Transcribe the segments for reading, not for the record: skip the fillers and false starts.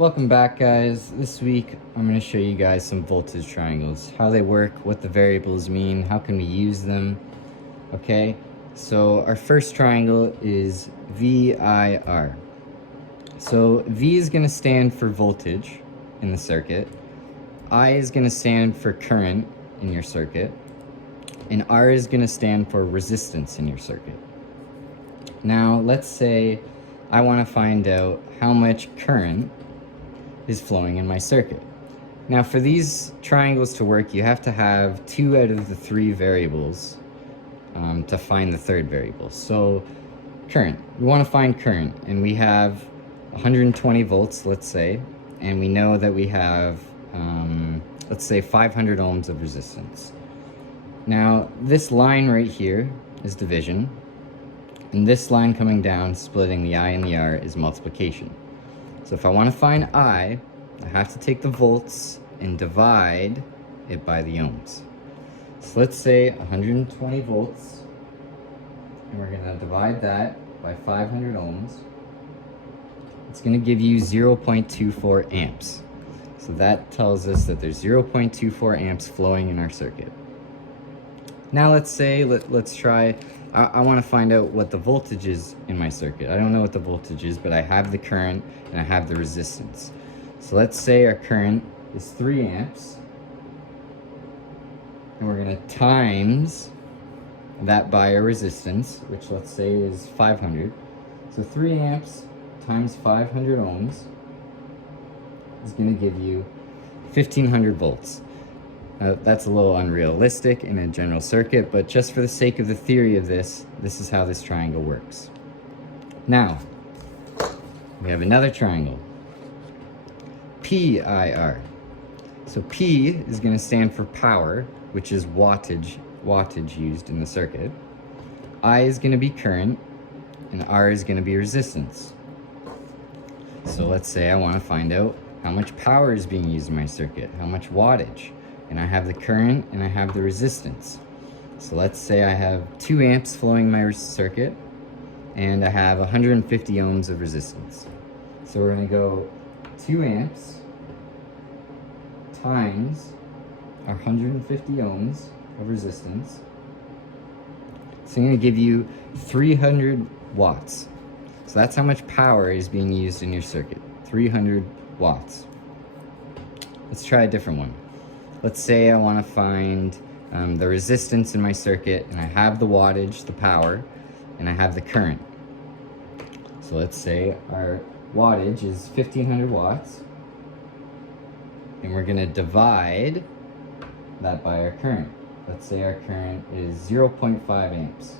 Welcome back, guys. This week I'm going to show you guys some voltage triangles, how they work, what the variables mean, how can we use them. Okay, so our first triangle is VIR. So V is going to stand for voltage in the circuit, I is going to stand for current in your circuit, and R is going to stand for resistance in your circuit. Now let's say I want to find out how much current is flowing in my circuit. Now for these triangles to work, you have to have 2 out of the 3 variables to find the third variable. So current, we want to find current, and we have 120 volts, let's say, and we know that we have, let's say 500 ohms of resistance. Now this line right here is division, and this line coming down, splitting the I and the R, is multiplication. So if I want to find I have to take the volts and divide it by the ohms. So let's say 120 volts, and we're going to divide that by 500 ohms. It's going to give you 0.24 amps. So that tells us that there's 0.24 amps flowing in our circuit. Now let's say, let's try, I want to find out what the voltage is in my circuit. I don't know what the voltage is, but I have the current and I have the resistance. So let's say our current is 3 amps, and we're going to times that by our resistance, which let's say is 500. So 3 amps times 500 ohms is going to give you 1500 volts. That's a little unrealistic in a general circuit, but just for the sake of the theory of this is how this triangle works. Now, we have another triangle, PIR. So P is going to stand for power, which is wattage used in the circuit. I is going to be current, and R is going to be resistance. So let's say I want to find out how much power is being used in my circuit, how much wattage. And I have the current and I have the resistance. So let's say I have 2 amps flowing in my circuit, and I have 150 ohms of resistance. So we're going to go 2 amps times our 150 ohms of resistance. So I'm going to give you 300 watts. So that's how much power is being used in your circuit, 300 watts. Let's try a different one. Let's say I want to find the resistance in my circuit, and I have the wattage, the power, and I have the current. So let's say our wattage is 1500 watts, and we're going to divide that by our current. Let's say our current is 0.5 amps.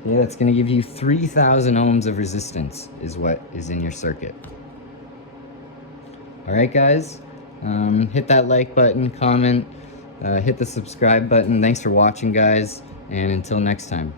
Okay, that's going to give you 3000 ohms of resistance is what is in your circuit. Alright guys, hit that like button, comment, hit the subscribe button. Thanks for watching, guys, and until next time.